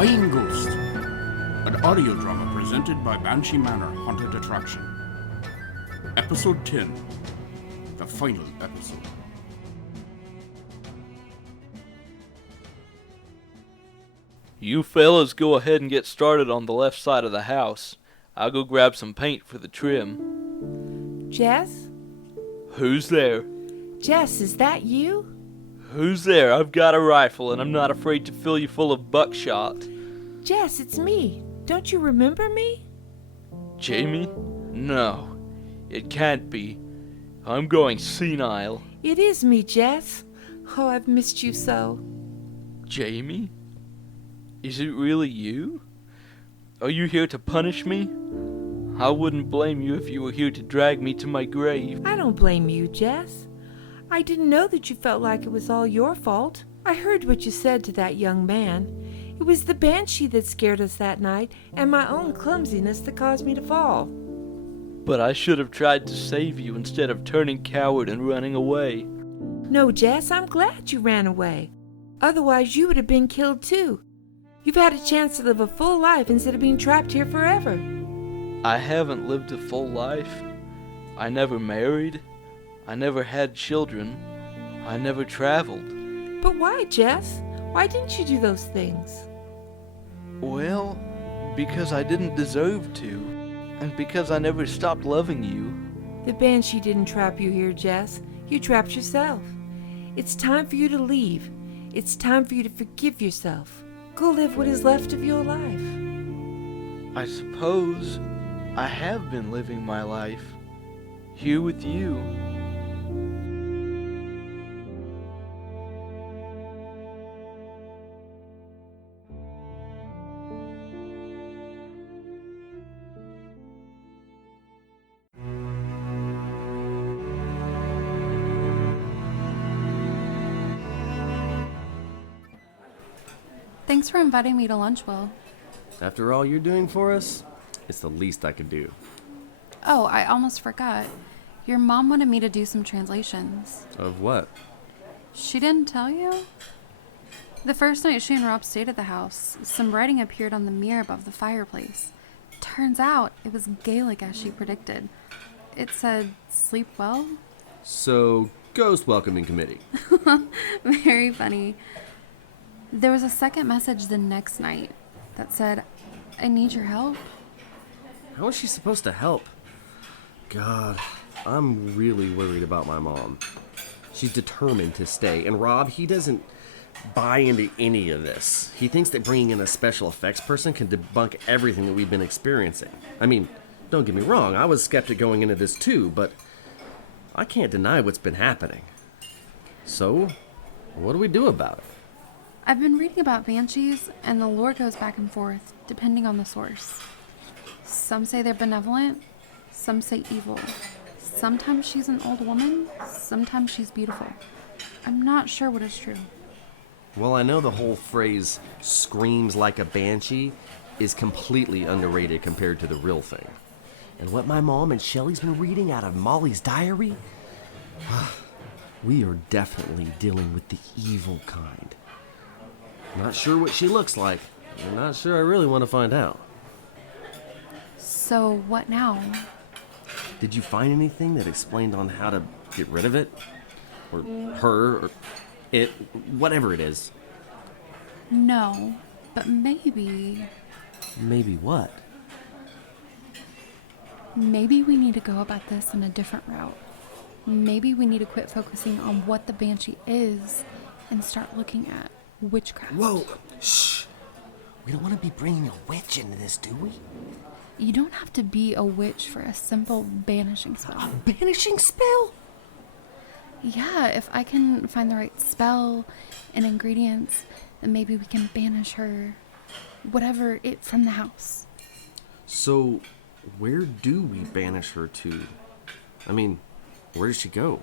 Flying Ghost, an audio drama presented by Banshee Manor Haunted Attraction. Episode 10, the final episode. You fellas go ahead and get started on the left side of the house. I'll go grab some paint for the trim. Jess? Who's there? Jess, is that you? Who's there? I've got a rifle and I'm not afraid to fill you full of buckshot. Jess, it's me. Don't you remember me? Jamie? No, it can't be. I'm going senile. It is me, Jess. Oh, I've missed you so. Jamie? Is it really you? Are you here to punish me? I wouldn't blame you if you were here to drag me to my grave. I don't blame you, Jess. I didn't know that you felt like it was all your fault. I heard what you said to that young man. It was the banshee that scared us that night, and my own clumsiness that caused me to fall. But I should have tried to save you instead of turning coward and running away. No, Jess, I'm glad you ran away. Otherwise, you would have been killed too. You've had a chance to live a full life instead of being trapped here forever. I haven't lived a full life. I never married. I never had children. I never traveled. But why, Jess? Why didn't you do those things? Well, because I didn't deserve to. And because I never stopped loving you. The banshee didn't trap you here, Jess. You trapped yourself. It's time for you to leave. It's time for you to forgive yourself. Go live what is left of your life. I suppose I have been living my life here with you. Thanks for inviting me to lunch, Will. After all you're doing for us, it's the least I could do. Oh, I almost forgot. Your mom wanted me to do some translations. Of what? She didn't tell you? The first night she and Rob stayed at the house, some writing appeared on the mirror above the fireplace. Turns out it was Gaelic as she predicted. It said, "Sleep well?" So, ghost welcoming committee. Very funny. There was a second message the next night that said, "I need your help." How is she supposed to help? God, I'm really worried about my mom. She's determined to stay, and Rob, he doesn't buy into any of this. He thinks that bringing in a special effects person can debunk everything that we've been experiencing. I mean, don't get me wrong, I was skeptic going into this too, but I can't deny what's been happening. So, what do we do about it? I've been reading about banshees, and the lore goes back and forth, depending on the source. Some say they're benevolent, some say evil. Sometimes she's an old woman, sometimes she's beautiful. I'm not sure what is true. Well, I know the whole phrase, "screams like a banshee," is completely underrated compared to the real thing. And what my mom and Shelley's been reading out of Molly's diary, we are definitely dealing with the evil kind. Not sure what she looks like. I'm not sure I really want to find out. So what now? Did you find anything that explained on how to get rid of it? Or her, or it, whatever it is. No, but maybe... Maybe what? Maybe we need to go about this in a different route. Maybe we need to quit focusing on what the banshee is and start looking at witchcraft. Whoa! Shh! We don't want to be bringing a witch into this, do we? You don't have to be a witch for a simple banishing spell. A banishing spell? Yeah, if I can find the right spell and ingredients, then maybe we can banish her, whatever it, from the house. So, where do we banish her to? I mean, where does she go?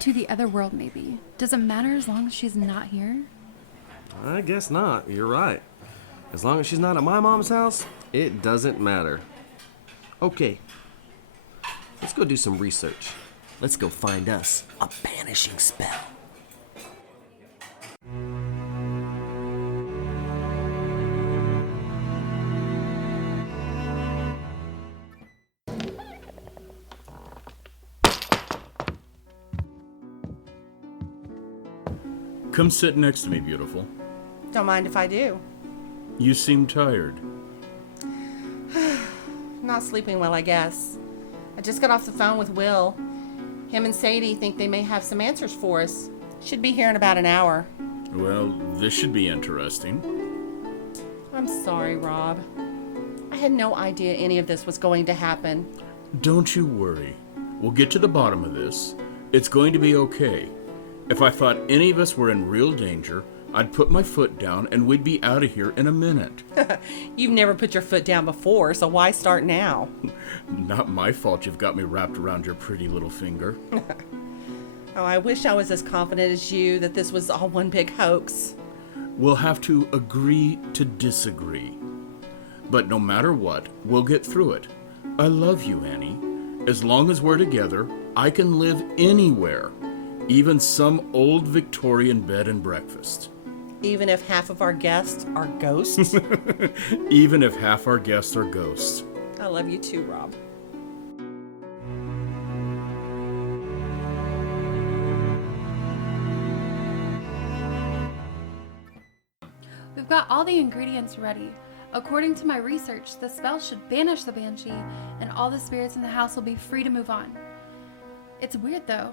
To the other world, maybe. Does it matter as long as she's not here? I guess not. You're right. As long as she's not at my mom's house, it doesn't matter. Okay. Let's go do some research. Let's go find us a banishing spell. Come sit next to me, beautiful. Don't mind if I do. You seem tired. Not sleeping well, I guess. I just got off the phone with Will. Him and Sadie think they may have some answers for us. Should be here in about an hour. Well, this should be interesting. I'm sorry, Rob. I had no idea any of this was going to happen. Don't you worry. We'll get to the bottom of this. It's going to be okay. If I thought any of us were in real danger, I'd put my foot down and we'd be out of here in a minute. You've never put your foot down before, so why start now? Not my fault you've got me wrapped around your pretty little finger. Oh, I wish I was as confident as you that this was all one big hoax. We'll have to agree to disagree. But no matter what, we'll get through it. I love you, Annie. As long as we're together, I can live anywhere. Even some old Victorian bed and breakfast. Even if half of our guests are ghosts? Even if half our guests are ghosts. I love you too, Rob. We've got all the ingredients ready. According to my research, the spell should banish the banshee, and all the spirits in the house will be free to move on. It's weird though.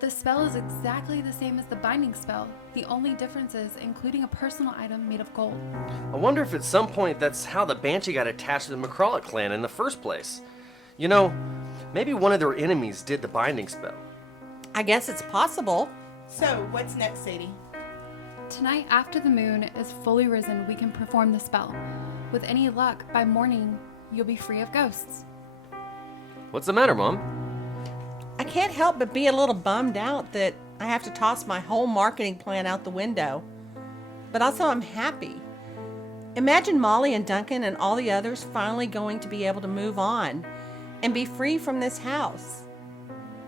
The spell is exactly the same as the binding spell. The only difference is including a personal item made of gold. I wonder if at some point that's how the Banshee got attached to the McCrawlet clan in the first place. You know, maybe one of their enemies did the binding spell. I guess it's possible. So, what's next, Sadie? Tonight, after the moon is fully risen, we can perform the spell. With any luck, by morning, you'll be free of ghosts. What's the matter, Mom? I can't help but be a little bummed out that I have to toss my whole marketing plan out the window. But also I'm happy. Imagine Molly and Duncan and all the others finally going to be able to move on and be free from this house.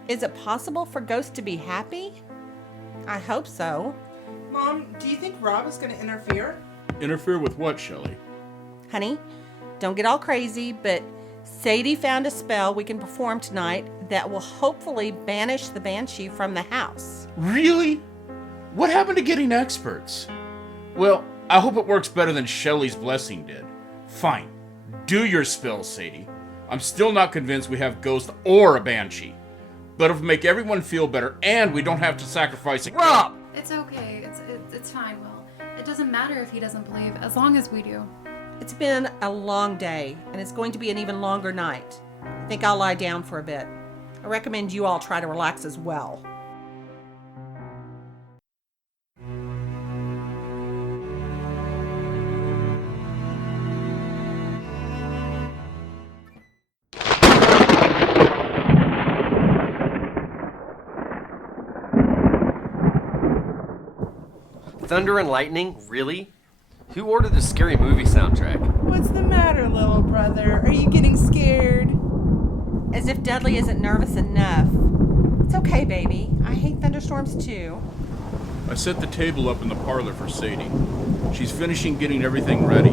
Is it possible for ghosts to be happy? I hope so. Mom, do you think Rob is going to interfere? Interfere with what, Shelley? Honey, don't get all crazy, but Sadie found a spell we can perform tonight that will hopefully banish the banshee from the house. Really? What happened to getting experts? Well, I hope it works better than Shelley's blessing did. Fine. Do your spell, Sadie. I'm still not convinced we have ghost or a banshee. But it'll make everyone feel better and we don't have to sacrifice a Rob! It's okay. It's fine, Will. It doesn't matter if he doesn't believe, as long as we do. It's been a long day, and it's going to be an even longer night. I think I'll lie down for a bit. I recommend you all try to relax as well. Thunder and lightning? Really? Who ordered the Scary Movie soundtrack? What's the matter, little brother? Are you getting scared? As if Dudley isn't nervous enough. It's okay, baby. I hate thunderstorms too. I set the table up in the parlor for Sadie. She's finishing getting everything ready.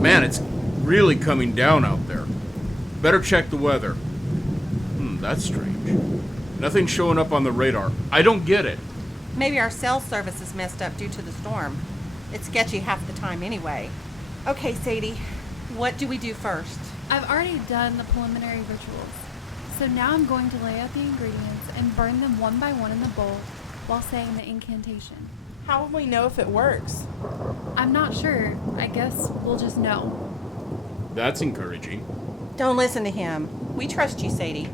Man, it's really coming down out there. Better check the weather. That's strange. Nothing showing up on the radar. I don't get it. Maybe our cell service is messed up due to the storm. It's sketchy half the time anyway. Okay, Sadie, what do we do first? I've already done the preliminary rituals. So now I'm going to lay out the ingredients and burn them one by one in the bowl while saying the incantation. How will we know if it works? I'm not sure. I guess we'll just know. That's encouraging. Don't listen to him. We trust you, Sadie.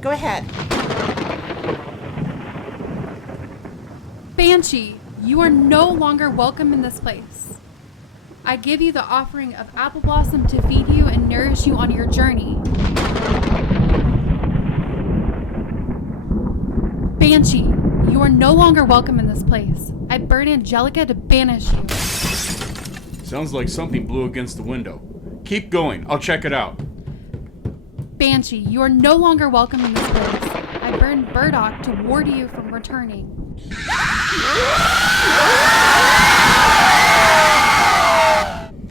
Go ahead. Banshee, you are no longer welcome in this place. I give you the offering of apple blossom to feed you and nourish you on your journey. Banshee, you are no longer welcome in this place. I burn Angelica to banish you. Sounds like something blew against the window. Keep going. I'll check it out. Banshee, you are no longer welcome in this place. I burn Burdock to ward you from returning.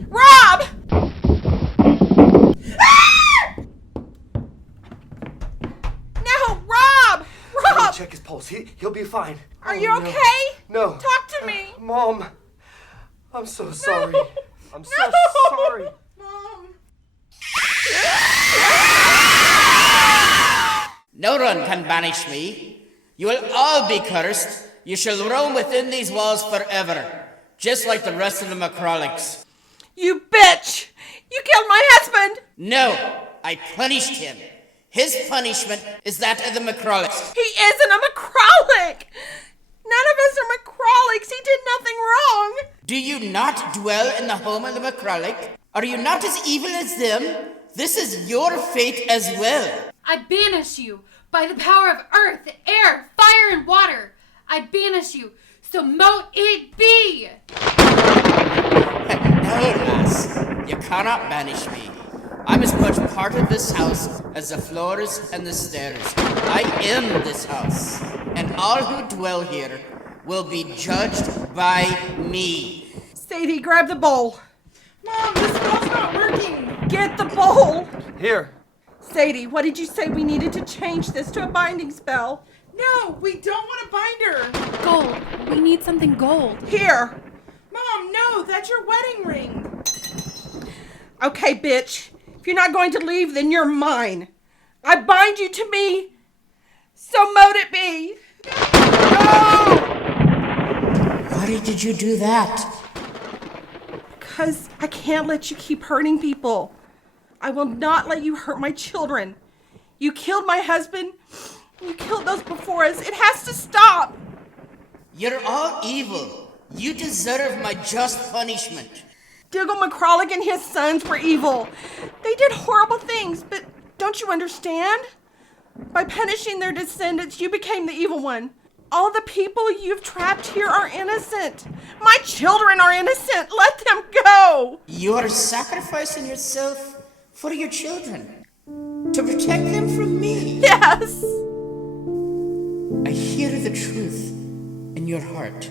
Rob! No, Rob! Let me Rob! check his pulse. He'll be fine. Are Oh, you no. okay? No. Talk to me. Mom, I'm so sorry. I'm so sorry. Mom. No one can banish me. You will all be cursed. You shall roam within these walls forever, just like the rest of the McCrollicks. You bitch! You killed my husband! No, I punished him. His punishment is that of the McCrollicks. He isn't a McCrollick! None of us are McCrollicks. He did nothing wrong. Do you not dwell in the home of the McCrollick? Are you not as evil as them? This is your fate as well. I banish you by the power of earth, air, fire, and water. I banish you, so mote it be. No, lass, you cannot banish me. I'm as much part of this house as the floors and the stairs. I am this house, and all who dwell here will be judged by me. Sadie, grab the bowl. Mom, the spell's not working. Get the bowl. Here. Sadie, what did you say we needed to change this to a binding spell? No, we don't want a binder. Gold. We need something gold. Here. Mom, no, that's your wedding ring. Okay, bitch. If you're not going to leave, then you're mine. I bind you to me. So mote it be. No! Why did you do that? Because I can't let you keep hurting people. I will not let you hurt my children. You killed my husband. You killed those before us. It has to stop. You're all evil. You deserve my just punishment. Diggle McCrollick and his sons were evil. They did horrible things, but don't you understand? By punishing their descendants, you became the evil one. All the people you've trapped here are innocent. My children are innocent. Let them go. You are sacrificing yourself for your children, to protect them from me. Yes. I hear the truth in your heart.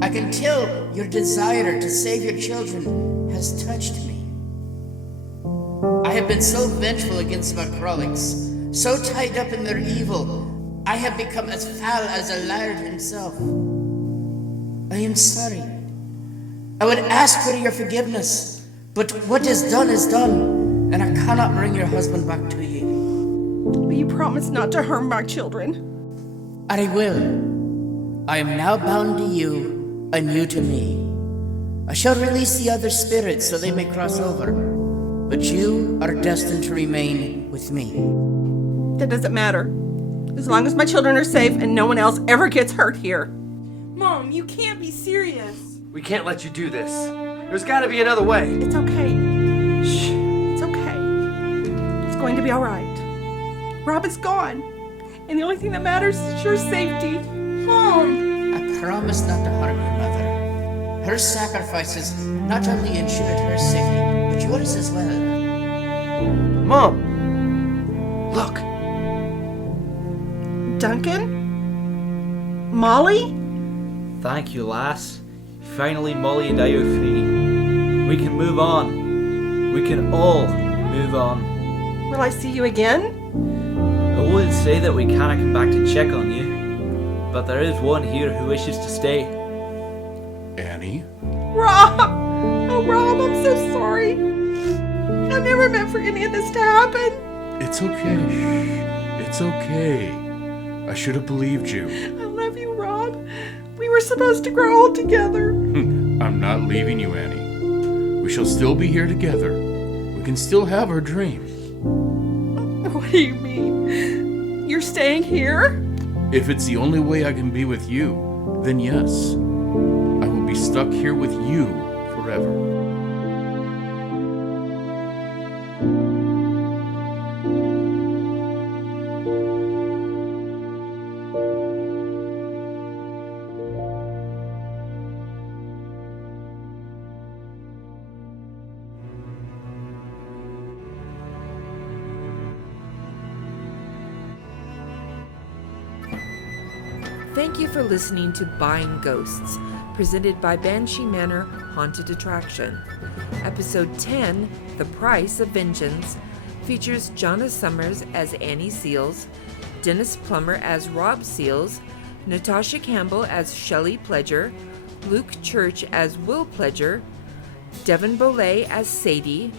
I can tell your desire to save your children has touched me. I have been so vengeful against my McCrollicks, so tied up in their evil, I have become as foul as a liar himself. I am sorry. I would ask for your forgiveness, but what is done, and I cannot bring your husband back to you. Will you promise not to harm my children? I will. I am now bound to you, and you to me. I shall release the other spirits so they may cross over, but you are destined to remain with me. That doesn't matter. As long as my children are safe and no one else ever gets hurt here. Mom, you can't be serious. We can't let you do this. There's got to be another way. It's okay. Shh. It's okay. It's going to be all right. Rob is gone. And the only thing that matters is your safety. Mom! I promise not to harm your mother. Her sacrifices not only ensured her safety, but yours as well. Mom! Look! Duncan? Molly? Thank you, lass. Finally, Molly and I are free. We can move on. We can all move on. Will I see you again? I wouldn't say that we cannot come back to check on you, but there is one here who wishes to stay. Annie? Rob! Oh, Rob, I'm so sorry. I never meant for any of this to happen. It's okay. It's okay. I should have believed you. I love you, Rob. We were supposed to grow old together. I'm not leaving you, Annie. We shall still be here together. We can still have our dream. What do you mean? You're staying here? If it's the only way I can be with you, then yes. I will be stuck here with you forever. Thank you for listening to Buying Ghosts, presented by Banshee Manor Haunted Attraction. Episode 10, The Price of Vengeance, features Jonna Summers as Annie Seals, Dennis Plummer as Rob Seals, Natasha Campbell as Shelley Pledger, Luke Church as Will Pledger, Devin Boley as Sadie,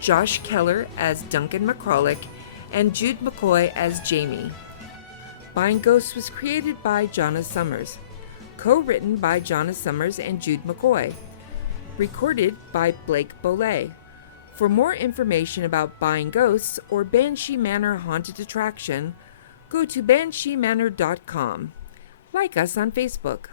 Josh Keller as Duncan McCrawlick, and Jude McCoy as Jamie. Buying Ghosts was created by Jonna Summers, co-written by Jonna Summers and Jude McCoy, recorded by Blake Boley. For more information about Buying Ghosts or Banshee Manor Haunted Attraction, go to bansheemanor.com. Like us on Facebook.